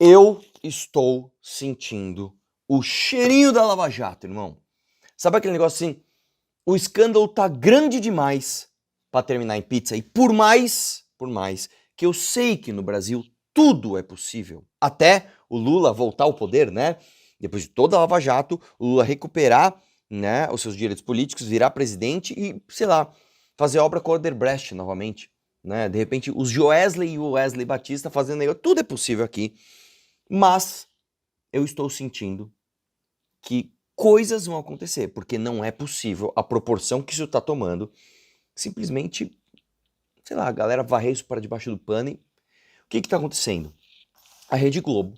Eu estou sentindo o cheirinho da Lava Jato, irmão. Sabe aquele negócio assim? O escândalo tá grande demais pra terminar em pizza. E por mais que eu sei que no Brasil tudo é possível, até o Lula voltar ao poder, né? Depois de toda a Lava Jato, o Lula recuperar, né, os seus direitos políticos, virar presidente e, sei lá, fazer obra com o Odebrecht novamente, né? De repente, os Joesley e o Wesley Batista fazendo negócio, tudo é possível aqui. Mas eu estou sentindo que coisas vão acontecer, porque não é possível a proporção que isso está tomando. Simplesmente, sei lá, a galera varrer isso para debaixo do pano. E o que está acontecendo? A Rede Globo,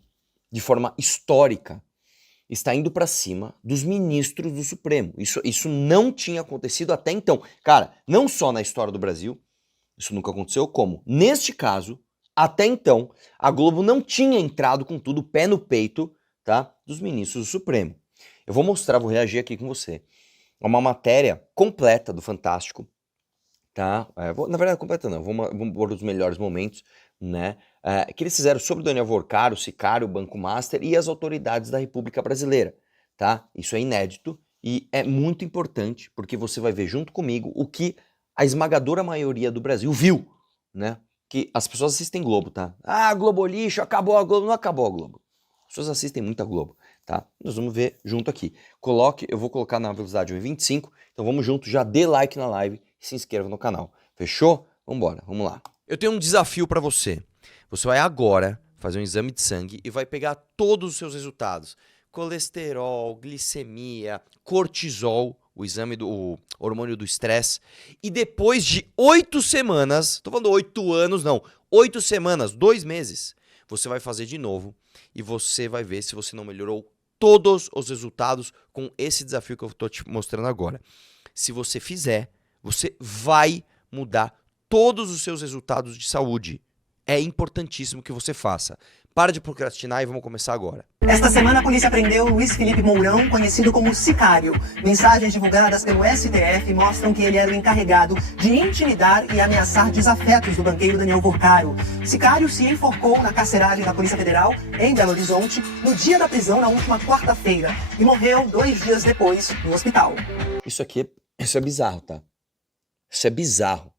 de forma histórica, está indo para cima dos ministros do Supremo. Isso não tinha acontecido até então. Cara, não só na história do Brasil, isso nunca aconteceu, como neste caso, até então, a Globo não tinha entrado com tudo, pé no peito, tá, dos ministros do Supremo. Eu vou mostrar, vou reagir aqui com você. É uma matéria completa do Fantástico, tá? Na verdade, completa não, vamos pôr os melhores momentos, né? Que eles fizeram sobre o Daniel Vorcaro, o Sicário, o Banco Master e as autoridades da República Brasileira, tá? Isso é inédito e é muito importante, porque você vai ver junto comigo o que a esmagadora maioria do Brasil viu, né? Que as pessoas assistem Globo, tá? Ah, Globo lixo, acabou a Globo. Não acabou a Globo. As pessoas assistem muita Globo, tá? Nós vamos ver junto aqui. Eu vou colocar na velocidade 1.25, então vamos junto, já dê like na live e se inscreva no canal. Fechou? Vambora, vamos lá. Eu tenho um desafio pra você. Você vai agora fazer um exame de sangue e vai pegar todos os seus resultados. Colesterol, glicemia, cortisol, o hormônio do estresse. E depois de 8 semanas, tô falando 8 anos não, 8 semanas, 2 meses, você vai fazer de novo e você vai ver se você não melhorou todos os resultados com esse desafio que eu tô te mostrando agora. Se você fizer, você vai mudar todos os seus resultados de saúde. É importantíssimo que você faça. Para de procrastinar e vamos começar agora. Esta semana a polícia prendeu Luiz Felipe Mourão, conhecido como Sicário. Mensagens divulgadas pelo STF mostram que ele era o encarregado de intimidar e ameaçar desafetos do banqueiro Daniel Vorcaro. Sicário se enforcou na carceragem da Polícia Federal, em Belo Horizonte, no dia da prisão, na última quarta-feira, e morreu 2 dias depois, no hospital. Isso é bizarro, tá? Isso é bizarro.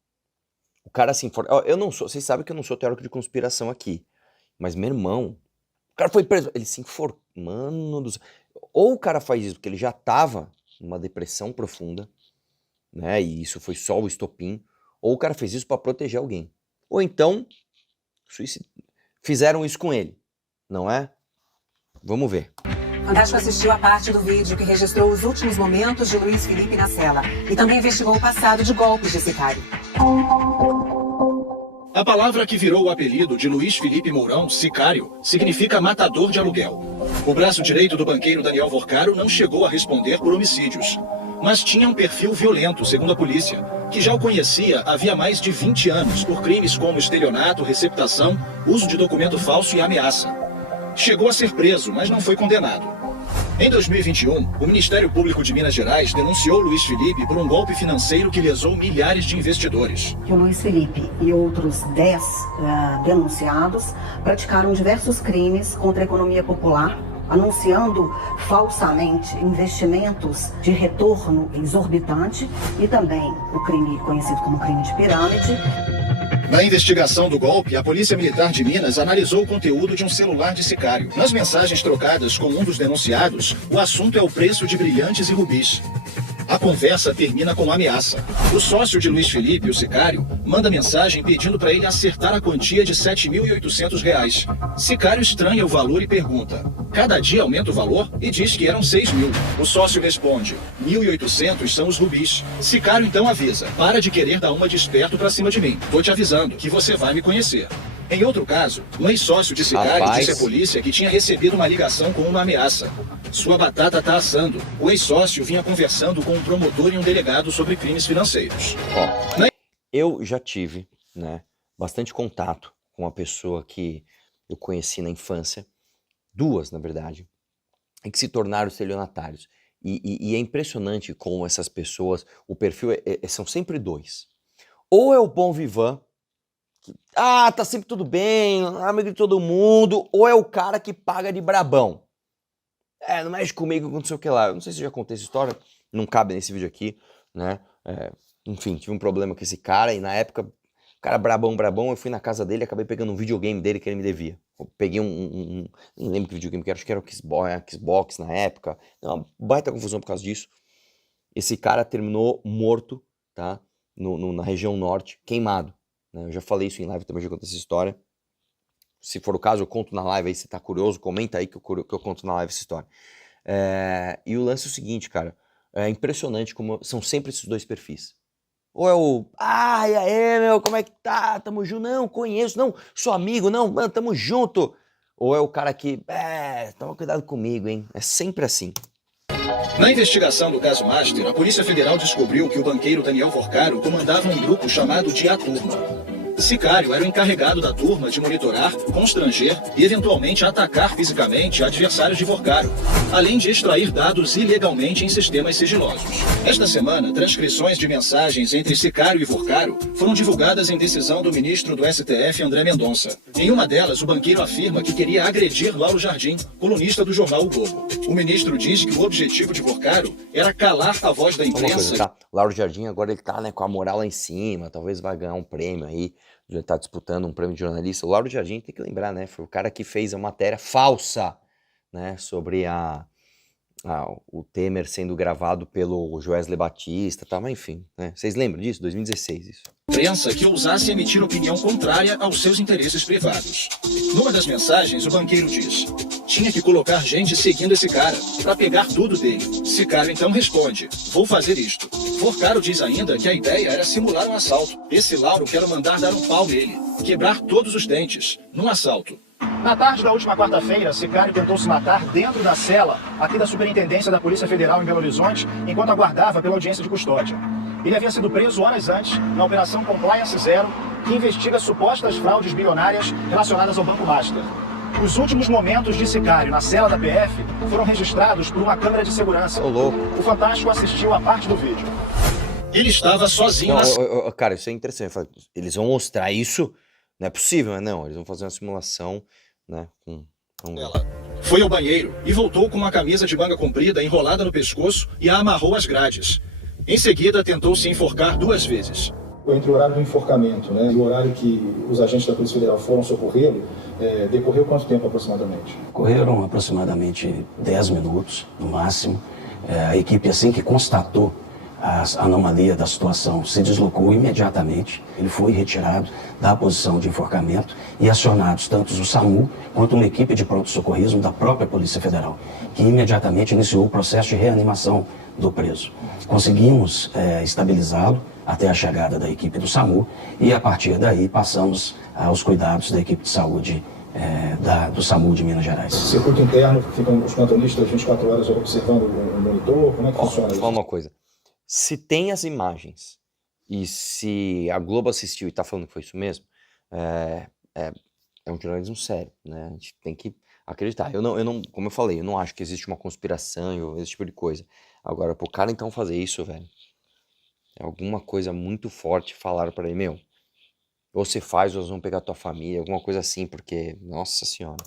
O cara se enforca. Eu não sou, vocês sabem que eu não sou teórico de conspiração aqui. Mas, meu irmão, o cara foi preso. Ele se enforcou. Mano do céu. Ou o cara faz isso porque ele já tava numa depressão profunda, né? E isso foi só o estopim. Ou o cara fez isso pra proteger alguém. Ou então, fizeram isso com ele, não é? Vamos ver. Fantástico assistiu a parte do vídeo que registrou os últimos momentos de Luiz Felipe na cela e também investigou o passado de golpes de Sicário. A palavra que virou o apelido de Luiz Felipe Mourão, Sicário, significa matador de aluguel. O braço direito do banqueiro Daniel Vorcaro não chegou a responder por homicídios, mas tinha um perfil violento, segundo a polícia, que já o conhecia havia mais de 20 anos por crimes como estelionato, receptação, uso de documento falso e ameaça. Chegou a ser preso, mas não foi condenado. Em 2021, o Ministério Público de Minas Gerais denunciou Luiz Felipe por um golpe financeiro que lesou milhares de investidores. O Luiz Felipe e outros 10 denunciados praticaram diversos crimes contra a economia popular, anunciando falsamente investimentos de retorno exorbitante e também o crime conhecido como crime de pirâmide. Na investigação do golpe, a Polícia Militar de Minas analisou o conteúdo de um celular de Sicário. Nas mensagens trocadas com um dos denunciados, o assunto é o preço de brilhantes e rubis. A conversa termina com ameaça. O sócio de Luiz Felipe, o Sicário, manda mensagem pedindo para ele acertar a quantia de R$ 7.800. Sicário estranha o valor e pergunta: cada dia aumenta o valor? E diz que eram 6 mil. O sócio responde: 1.800 são os rubis. Sicário então avisa: para de querer dar uma de esperto pra cima de mim. Tô te avisando que você vai me conhecer. Em outro caso, um ex-sócio de Sicário disse à polícia que tinha recebido uma ligação com uma ameaça. Sua batata tá assando. O ex-sócio vinha conversando com um promotor e um delegado sobre crimes financeiros. Eu já tive, né, bastante contato com uma pessoa que eu conheci na infância, 2, na verdade, e que se tornaram estelionatários. E é impressionante como essas pessoas, o perfil são sempre 2. Ou é o bom vivant, tá sempre tudo bem, amigo de todo mundo, ou é o cara que paga de brabão. Não mexe comigo, não sei o que lá. Eu não sei se eu já contei essa história, não cabe nesse vídeo aqui, né? Enfim, tive um problema com esse cara e na época, o cara brabão, eu fui na casa dele e acabei pegando um videogame dele que ele me devia. Eu peguei nem lembro que videogame que era, acho que era o Xbox na época. Uma baita confusão por causa disso. Esse cara terminou morto, tá? Na região norte, queimado. Né? Eu já falei isso em live, também já contei essa história. Se for o caso, eu conto na live aí, se tá curioso, comenta aí que eu conto na live essa história. E o lance é o seguinte, cara, é impressionante como são sempre esses dois perfis. Ou é o, e aí, meu, como é que tá? Tamo junto, não, conheço, não, sou amigo, não, mano, tamo junto. Ou é o cara que, toma cuidado comigo, hein, é sempre assim. Na investigação do caso Master, a Polícia Federal descobriu que o banqueiro Daniel Vorcaro comandava um grupo chamado de A Turma. Sicário era o encarregado da turma de monitorar, constranger e eventualmente atacar fisicamente adversários de Vorcaro, além de extrair dados ilegalmente em sistemas sigilosos. Esta semana, transcrições de mensagens entre Sicário e Vorcaro foram divulgadas em decisão do ministro do STF, André Mendonça. Em uma delas, o banqueiro afirma que queria agredir Lauro Jardim, colunista do jornal O Globo. O ministro diz que o objetivo de Vorcaro era calar a voz da imprensa. Uma coisa, tá? Lauro Jardim agora ele tá, né, com a moral lá em cima, talvez vai ganhar um prêmio aí. Ele tá disputando um prêmio de jornalista. O Lauro Jardim, tem que lembrar, né? Foi o cara que fez a matéria falsa, né? Sobre o Temer sendo gravado pelo Joesley Batista, tá? Mas enfim, né? Vocês lembram disso? 2016, isso. Imprensa que ousasse emitir opinião contrária aos seus interesses privados. Numa das mensagens, o banqueiro diz: tinha que colocar gente seguindo esse cara para pegar tudo dele. Sicário então responde: vou fazer isto. Vorcaro diz ainda que a ideia era simular um assalto. Esse Lauro quer mandar dar um pau nele, quebrar todos os dentes, num assalto. Na tarde da última quarta-feira, Sicário tentou se matar dentro da cela aqui da Superintendência da Polícia Federal em Belo Horizonte, enquanto aguardava pela audiência de custódia. Ele havia sido preso horas antes na Operação Compliance Zero, que investiga supostas fraudes bilionárias relacionadas ao Banco Master. Os últimos momentos de Sicário na cela da PF foram registrados por uma câmera de segurança. Ô, louco. O Fantástico assistiu a parte do vídeo. Ele estava sozinho Não, cara, isso é interessante. Eles vão mostrar isso? Não é possível, né? Não, eles vão fazer uma simulação, né? Foi ao banheiro e voltou com uma camisa de manga comprida enrolada no pescoço e a amarrou às grades. Em seguida, tentou se enforcar 2 vezes. Entre o horário do enforcamento, né, e o horário que os agentes da Polícia Federal foram socorrê-lo, decorreu quanto tempo aproximadamente? Correram aproximadamente 10 minutos, no máximo. A equipe, assim que constatou a anomalia da situação, se deslocou imediatamente. Ele foi retirado da posição de enforcamento e acionados tanto o SAMU quanto uma equipe de pronto-socorrismo da própria Polícia Federal, que imediatamente iniciou o processo de reanimação do preso. Conseguimos estabilizá-lo até a chegada da equipe do SAMU e, a partir daí, passamos aos cuidados da equipe de saúde do SAMU de Minas Gerais. Circuito interno, ficam os plantonistas 24 horas observando o monitor? Como é que funciona isso? Fala uma coisa. Se tem as imagens e se a Globo assistiu e tá falando que foi isso mesmo, é um jornalismo sério, né? A gente tem que acreditar. Eu não, como eu falei, eu não acho que existe uma conspiração, esse tipo de coisa. Agora, pro cara então fazer isso, velho, é alguma coisa muito forte. Falaram pra ele, meu, ou você faz ou nós vamos pegar tua família, alguma coisa assim, porque, nossa senhora.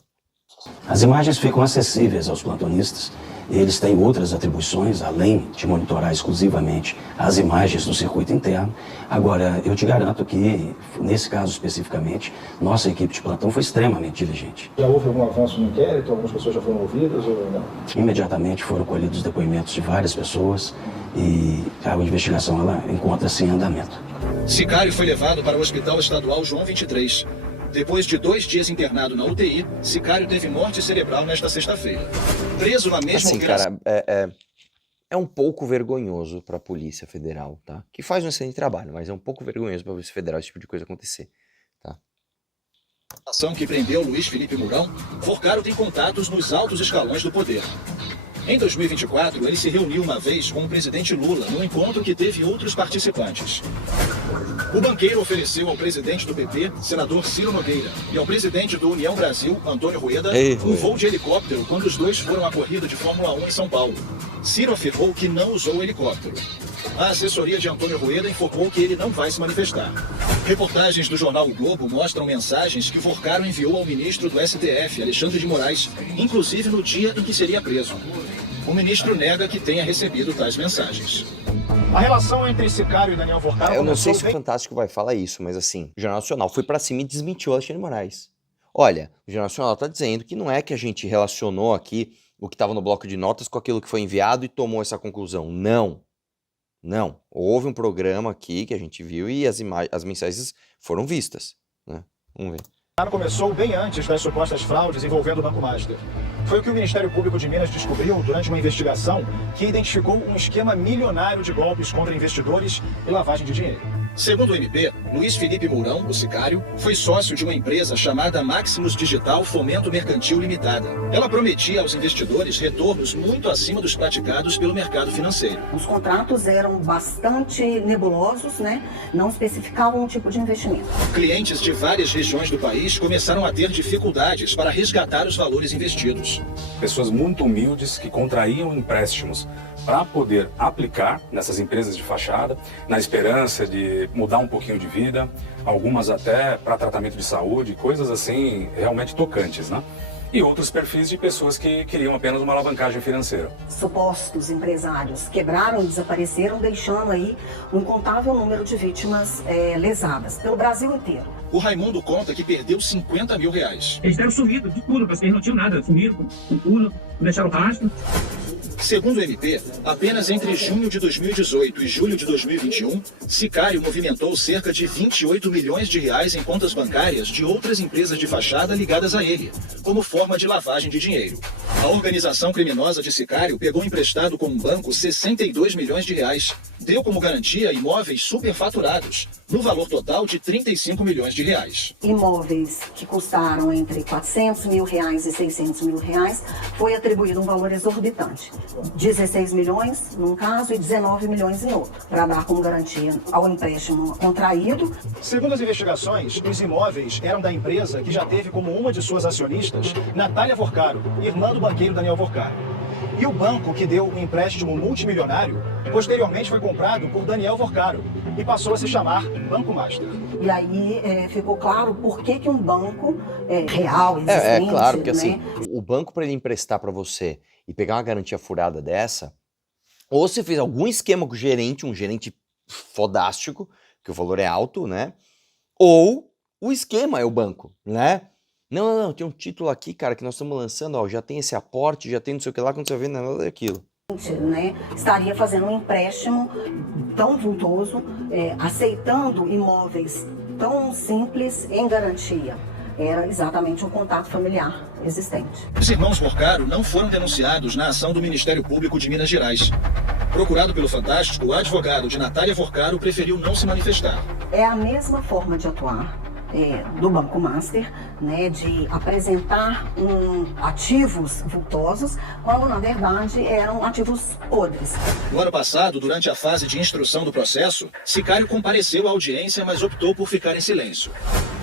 As imagens ficam acessíveis aos plantonistas. Eles têm outras atribuições, além de monitorar exclusivamente as imagens do circuito interno. Agora, eu te garanto que, nesse caso especificamente, nossa equipe de plantão foi extremamente diligente. Já houve algum avanço no inquérito? Algumas pessoas já foram ouvidas ou não? Imediatamente foram colhidos depoimentos de várias pessoas e a investigação ela encontra-se em andamento. Sicário foi levado para o Hospital Estadual João 23. Depois de 2 dias internado na UTI, Sicário teve morte cerebral nesta sexta-feira. Preso na mesma operação... Cara, é um pouco vergonhoso para a Polícia Federal, tá? Que faz um excelente trabalho, mas é um pouco vergonhoso para a Polícia Federal esse tipo de coisa acontecer, tá? A ação que prendeu Luiz Felipe Mourão, Vorcaro tem contatos nos altos escalões do poder. Em 2024, ele se reuniu uma vez com o presidente Lula num encontro que teve outros participantes. O banqueiro ofereceu ao presidente do PP, senador Ciro Nogueira, e ao presidente do União Brasil, Antônio Rueda, um voo de helicóptero quando os dois foram à corrida de Fórmula 1 em São Paulo. Ciro afirmou que não usou o helicóptero. A assessoria de Antônio Rueda informou que ele não vai se manifestar. Reportagens do jornal O Globo mostram mensagens que Vorcaro enviou ao ministro do STF, Alexandre de Moraes, inclusive no dia em que seria preso. O ministro nega que tenha recebido tais mensagens. A relação entre Sicário e Daniel Vorcaro Eu não começou sei se o Fantástico vai falar isso, mas assim, o Jornal Nacional foi pra cima e desmentiu o Alexandre de Moraes. Olha, o Jornal Nacional tá dizendo que não é que a gente relacionou aqui o que estava no bloco de notas com aquilo que foi enviado e tomou essa conclusão. Não. Não. Houve um programa aqui que a gente viu e as mensagens foram vistas, né? Vamos ver. começou bem antes das supostas fraudes envolvendo o Banco Master. Foi o que o Ministério Público de Minas descobriu durante uma investigação que identificou um esquema milionário de golpes contra investidores e lavagem de dinheiro. Segundo o MP, Luiz Felipe Mourão, o sicário, foi sócio de uma empresa chamada Maximus Digital Fomento Mercantil Limitada. Ela prometia aos investidores retornos muito acima dos praticados pelo mercado financeiro. Os contratos eram bastante nebulosos, né? Não especificavam um tipo de investimento. Clientes de várias regiões do país começaram a ter dificuldades para resgatar os valores investidos. Pessoas muito humildes que contraíam empréstimos para poder aplicar nessas empresas de fachada, na esperança de mudar um pouquinho de vida, algumas até para tratamento de saúde, coisas assim realmente tocantes, né? E outros perfis de pessoas que queriam apenas uma alavancagem financeira. Supostos empresários quebraram e desapareceram, deixando aí um incontável número de vítimas lesadas pelo Brasil inteiro. O Raimundo conta que perdeu 50 mil reais. Eles deram sumido de tudo, eles não tinham nada, sumiram com tudo, não deixaram rastro. Segundo o MP, apenas entre junho de 2018 e julho de 2021, Sicário movimentou cerca de 28 milhões de reais em contas bancárias de outras empresas de fachada ligadas a ele, como forma de lavagem de dinheiro. A organização criminosa de Sicário pegou emprestado com um banco 62 milhões de reais, deu como garantia imóveis superfaturados, no valor total de 35 milhões de reais. Imóveis que custaram entre 400 mil reais e 600 mil reais, foi atribuído um valor exorbitante. 16 milhões num caso e 19 milhões em outro, para dar como garantia ao empréstimo contraído. Segundo as investigações, os imóveis eram da empresa que já teve como uma de suas acionistas Natália Vorcaro, irmã do banqueiro Daniel Vorcaro. E o banco que deu um empréstimo multimilionário, posteriormente foi comprado por Daniel Vorcaro e passou a se chamar Banco Master. E aí ficou claro por que um banco real, existente... É claro, porque né? assim, o banco para ele emprestar para você e pegar uma garantia furada dessa, ou você fez algum esquema com o gerente, um gerente fodástico, que o valor é alto, né? Ou o esquema é o banco, né? Não, tem um título aqui, cara, que nós estamos lançando, ó, já tem esse aporte, já tem não sei o que lá, quando você vê nada daquilo. Né, estaria fazendo um empréstimo tão vultoso, aceitando imóveis tão simples em garantia. Era exatamente um contato familiar existente. Os irmãos Vorcaro não foram denunciados na ação do Ministério Público de Minas Gerais. Procurado pelo Fantástico, o advogado de Natália Vorcaro preferiu não se manifestar. É a mesma forma de atuar do Banco Master, né, de apresentar ativos vultosos, quando na verdade eram ativos podres. No ano passado, durante a fase de instrução do processo, Sicário compareceu à audiência, mas optou por ficar em silêncio.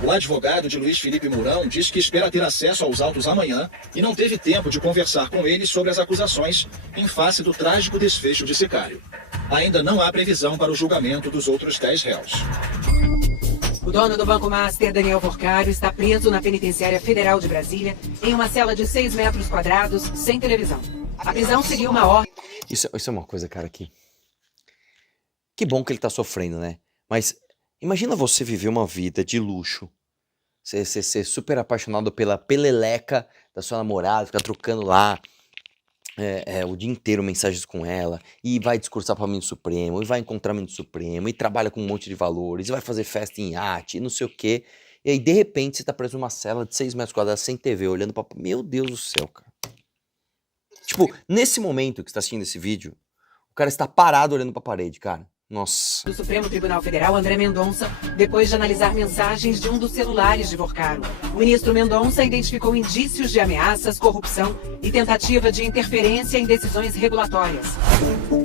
O advogado de Luiz Felipe Mourão diz que espera ter acesso aos autos amanhã e não teve tempo de conversar com ele sobre as acusações em face do trágico desfecho de Sicário. Ainda não há previsão para o julgamento dos outros 10 réus. O dono do Banco Master, Daniel Vorcaro, está preso na Penitenciária Federal de Brasília, em uma cela de 6 metros quadrados, sem televisão. A prisão seguiu uma ordem... Isso é uma coisa, cara, que bom que ele tá sofrendo, né? Mas imagina você viver uma vida de luxo, você ser super apaixonado pela peleleca da sua namorada, ficar trocando lá o dia inteiro mensagens com ela, e vai discursar para o ministro Supremo, e vai encontrar o ministro Supremo, e trabalha com um monte de valores, e vai fazer festa em iate, e não sei o quê. E aí, de repente, você tá preso numa cela de 6 metros quadrados, sem TV, olhando pra... Meu Deus do céu, cara. Tipo, nesse momento que você tá assistindo esse vídeo, o cara está parado olhando pra parede, cara. Nossa. Do Supremo Tribunal Federal, André Mendonça, depois de analisar mensagens de um dos celulares de Vorcaro. O ministro Mendonça identificou indícios de ameaças, corrupção e tentativa de interferência em decisões regulatórias.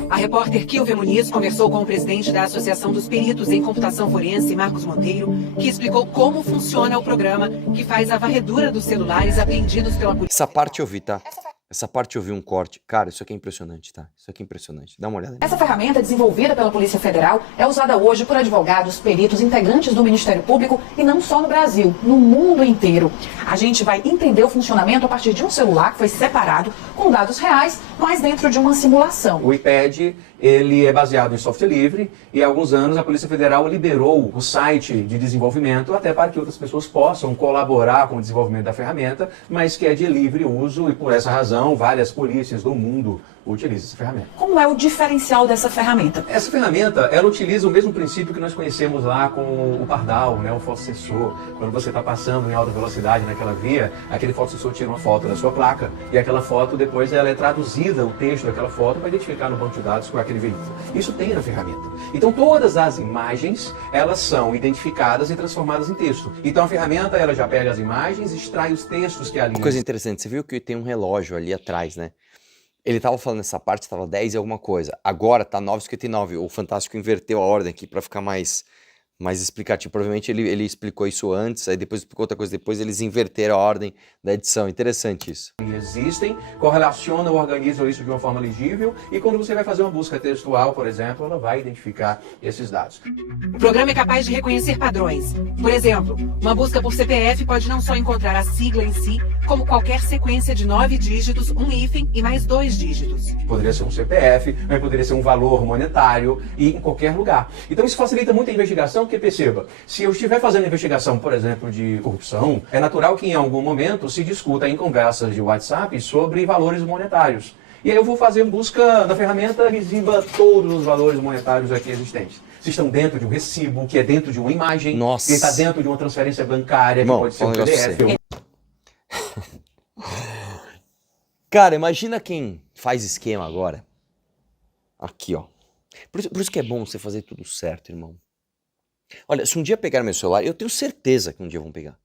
A repórter Kilvia Muniz conversou com o presidente da Associação dos Peritos em Computação Forense, Marcos Monteiro, que explicou como funciona o programa que faz a varredura dos celulares apreendidos pela polícia. Essa parte eu vi, tá? Essa parte eu vi um corte. Cara, isso aqui é impressionante, tá? Isso aqui é impressionante. Dá uma olhada. Essa ferramenta, desenvolvida pela Polícia Federal, é usada hoje por advogados, peritos, integrantes do Ministério Público e não só no Brasil, no mundo inteiro. A gente vai entender o funcionamento a partir de um celular que foi separado com dados reais, mas dentro de uma simulação. O iPad, ele é baseado em software livre e há alguns anos a Polícia Federal liberou o site de desenvolvimento até para que outras pessoas possam colaborar com o desenvolvimento da ferramenta, mas que é de livre uso e por essa razão várias polícias do mundo utilizam essa ferramenta. Como é o diferencial dessa ferramenta? Essa ferramenta, ela utiliza o mesmo princípio que nós conhecemos lá com o pardal, né, o fotossensor. Quando você está passando em alta velocidade naquela via, aquele fotossensor tira uma foto da sua placa e aquela foto depois ela é traduzida, o texto daquela foto, para identificar no banco de dados com aquele veículo. Isso tem na ferramenta. Então todas as imagens, elas são identificadas e transformadas em texto. Então a ferramenta, ela já pega as imagens, extrai os textos que ali... Uma coisa interessante, você viu que tem um relógio ali atrás, né? Ele tava falando nessa parte, estava 10 e alguma coisa. Agora tá 9,59. O Fantástico inverteu a ordem aqui para ficar mais explicativo. Provavelmente ele explicou isso antes, aí depois explicou outra coisa depois, eles inverteram a ordem da edição. Interessante isso. Existem, correlacionam, organizam isso de uma forma legível e quando você vai fazer uma busca textual, por exemplo, ela vai identificar esses dados. O programa é capaz de reconhecer padrões. Por exemplo, uma busca por CPF pode não só encontrar a sigla em si, como qualquer sequência de 9 dígitos, um hífen e mais 2 dígitos. Poderia ser um CPF, mas poderia ser um valor monetário e em qualquer lugar. Então isso facilita muito a investigação, porque perceba, se eu estiver fazendo investigação, por exemplo, de corrupção, é natural que em algum momento se discuta em conversas de WhatsApp sobre valores monetários. E aí eu vou fazer busca na ferramenta e exiba todos os valores monetários aqui existentes. Se estão dentro de um recibo, que é dentro de uma imagem, Nossa. que está dentro de uma transferência bancária, que Bom, pode ser um negócio PDF. Cara, imagina quem faz esquema agora. Aqui, ó. Por isso que é bom você fazer tudo certo, irmão. Olha, se um dia pegar meu celular, eu tenho certeza que um dia vão pegar.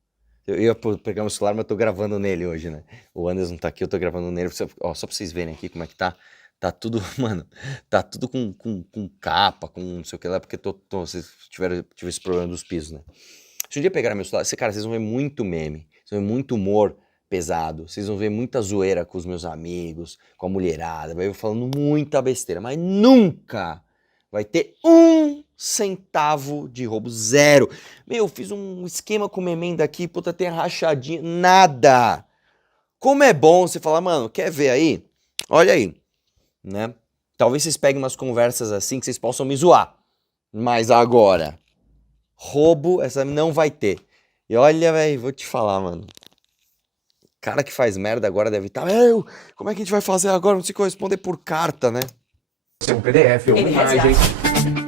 Eu ia pegar meu celular, mas eu tô gravando nele hoje, né? O Anderson tá aqui, eu tô gravando nele. Ó, só pra vocês verem aqui como é que tá. Tá tudo, mano, tá tudo com capa, com não sei o que lá, porque vocês tiveram esse problema dos pisos, né? Se um dia pegar meu celular, cara, vocês vão ver muito meme, vocês vão ver muito humor pesado, vocês vão ver muita zoeira com os meus amigos, com a mulherada, vai eu falando muita besteira, mas nunca vai ter 1 centavo de roubo, zero. Meu, fiz um esquema com o Memenda aqui, puta, tem rachadinha, nada. Como é bom você falar, mano, quer ver aí? Olha aí, né? Talvez vocês peguem umas conversas assim que vocês possam me zoar, mas agora, roubo, essa não vai ter. E olha, velho, vou te falar, mano. Cara que faz merda agora deve estar, como é que a gente vai fazer agora? Não se corresponder por carta, né? Ser um PDF ou uma imagem.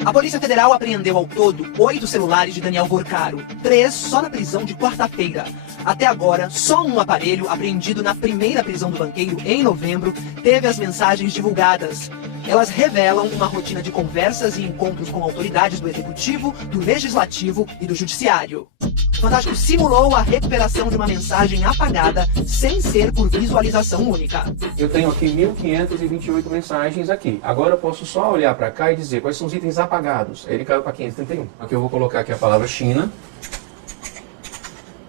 A Polícia Federal apreendeu ao todo 8 celulares de Daniel Vorcaro, 3 só na prisão de quarta-feira. Até agora, só um aparelho apreendido na primeira prisão do banqueiro, em novembro, teve as mensagens divulgadas. Elas revelam uma rotina de conversas e encontros com autoridades do Executivo, do Legislativo e do Judiciário. O Fantástico simulou a recuperação de uma mensagem apagada sem ser por visualização única. Eu tenho aqui 1.528 mensagens aqui. Agora eu posso só olhar para cá e dizer quais são os itens apagados. Ele caiu para 531. Aqui eu vou colocar aqui a palavra China.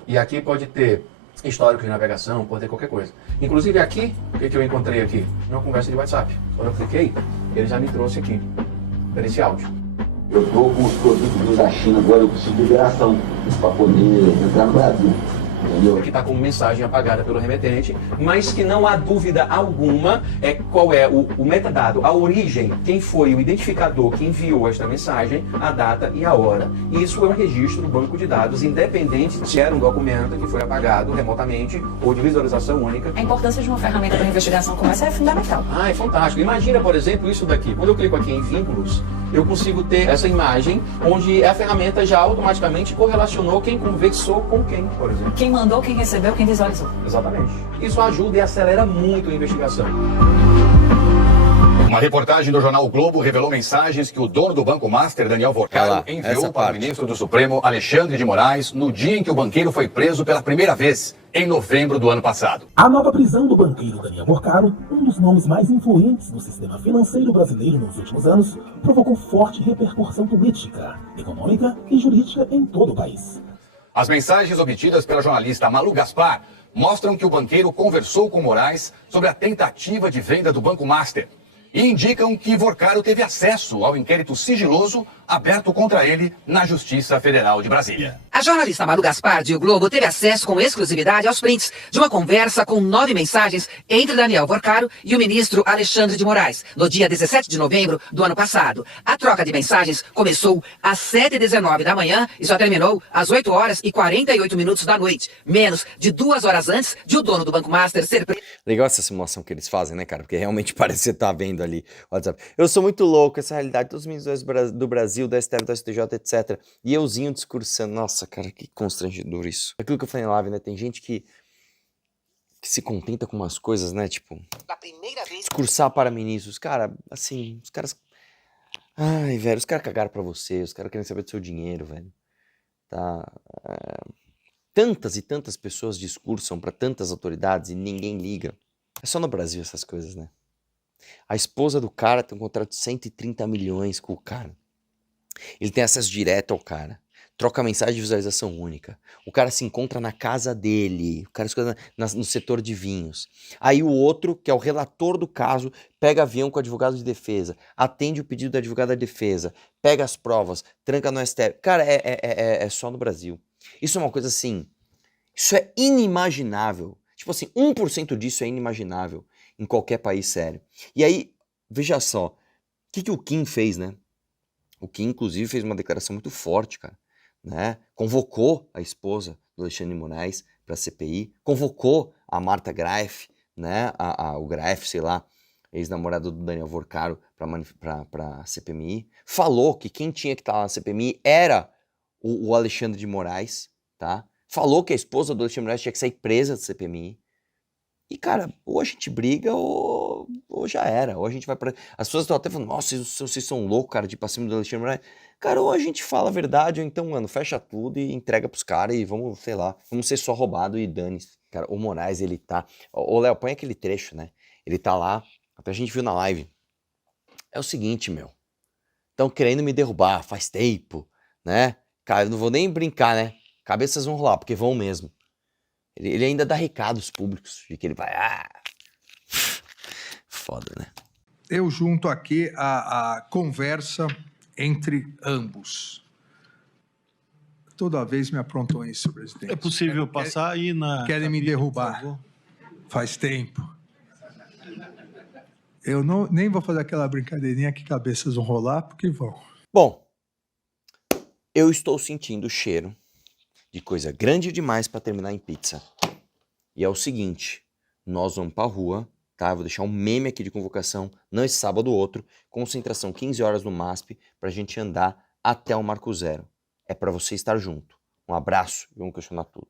E aqui pode ter histórico de navegação, pode ter qualquer coisa. Inclusive aqui, o que eu encontrei aqui? Uma conversa de WhatsApp. Quando eu cliquei, ele já me trouxe aqui, para esse áudio. Eu estou com os produtos da China agora, eu preciso de liberação para poder entrar no Brasil. Entendeu? Que está com mensagem apagada pelo remetente, mas que não há dúvida alguma qual é o metadado, a origem, quem foi o identificador que enviou esta mensagem, a data e a hora. E isso é um registro do banco de dados, independente se era um documento que foi apagado remotamente ou de visualização única. A importância de uma ferramenta para investigação como essa é fundamental. Ah, é fantástico. Imagina, por exemplo, isso daqui. Quando eu clico aqui em vínculos, eu consigo ter essa imagem onde a ferramenta já automaticamente correlacionou quem conversou com quem, por exemplo. Quem mandou, quem recebeu, quem visualizou. Exatamente. Isso ajuda e acelera muito a investigação. Uma reportagem do jornal o Globo revelou mensagens que o dono do Banco Master, Daniel Vorcaro, enviou para o ministro do Supremo, Alexandre de Moraes, no dia em que o banqueiro foi preso pela primeira vez, em novembro do ano passado. A nova prisão do banqueiro Daniel Vorcaro, um dos nomes mais influentes do sistema financeiro brasileiro nos últimos anos, provocou forte repercussão política, econômica e jurídica em todo o país. As mensagens obtidas pela jornalista Malu Gaspar mostram que o banqueiro conversou com Moraes sobre a tentativa de venda do Banco Master e indicam que Vorcaro teve acesso ao inquérito sigiloso aberto contra ele na Justiça Federal de Brasília. A jornalista Malu Gaspar, de O Globo, teve acesso com exclusividade aos prints de uma conversa com 9 mensagens entre Daniel Vorcaro e o ministro Alexandre de Moraes, no dia 17 de novembro do ano passado. A troca de mensagens começou às 7h19 da manhã e só terminou às 8h48 da noite, menos de 2 horas antes de o dono do Banco Master ser preso. Legal essa simulação que eles fazem, né, cara? Porque realmente parece que você tá vendo ali o WhatsApp. Eu sou muito louco, essa realidade dos ministros do Brasil, do STF, do STJ, etc. E euzinho discursando. Nossa, cara, que constrangedor isso. Aquilo que eu falei na live, né? Tem gente que se contenta com umas coisas, né? Tipo, discursar para ministros. Cara, assim, os caras... Ai, velho, os caras cagaram pra você, os caras querem saber do seu dinheiro, velho. Tá... Tantas e tantas pessoas discursam para tantas autoridades e ninguém liga. É só no Brasil essas coisas, né? A esposa do cara tem um contrato de 130 milhões com o cara. Ele tem acesso direto ao cara. Troca mensagem de visualização única. O cara se encontra na casa dele. O cara se encontra no setor de vinhos. Aí o outro, que é o relator do caso, pega avião com o advogado de defesa, atende o pedido do advogado da defesa, pega as provas, tranca no STF. Cara, é só no Brasil. Isso é uma coisa assim, isso é inimaginável. Tipo assim, 1% disso é inimaginável em qualquer país sério. E aí, veja só, o que o Kim fez, né? O Kim, inclusive, fez uma declaração muito forte, cara, né? Convocou a esposa do Alexandre de Moraes para a CPI, convocou a Marta Graef, né? O Graef, sei lá, ex-namorado do Daniel Vorcaro, para a CPMI, falou que quem tinha que estar lá na CPMI era o Alexandre de Moraes, tá? Falou que a esposa do Alexandre de Moraes tinha que sair presa da CPMI. E, cara, ou a gente briga ou já era. Ou a gente vai pra... As pessoas estão até falando, nossa, vocês são loucos, cara, de ir pra cima do Alexandre de Moraes. Cara, ou a gente fala a verdade, ou então, mano, fecha tudo e entrega pros caras e vamos, sei lá, vamos ser só roubado e dane-se. Cara, o Moraes, ele tá... Ô, Léo, põe aquele trecho, né? Ele tá lá, até a gente viu na live. É o seguinte, meu. Estão querendo me derrubar faz tempo, né? Cara, eu não vou nem brincar, né? Cabeças vão rolar, porque vão mesmo. Ele ainda dá recados públicos de que ele vai... Foda, né? Eu junto aqui a conversa entre ambos. Toda vez me aprontam isso, presidente. É possível passar aí na... Querem me derrubar. Faz tempo. Eu nem vou fazer aquela brincadeirinha que cabeças vão rolar, porque vão. Bom, eu estou sentindo o cheiro de coisa grande demais para terminar em pizza. E é o seguinte, nós vamos pra rua, tá? Vou deixar um meme aqui de convocação, não esse sábado, outro, concentração 15 horas no MASP, pra gente andar até o Marco Zero. É pra você estar junto. Um abraço e vamos questionar tudo.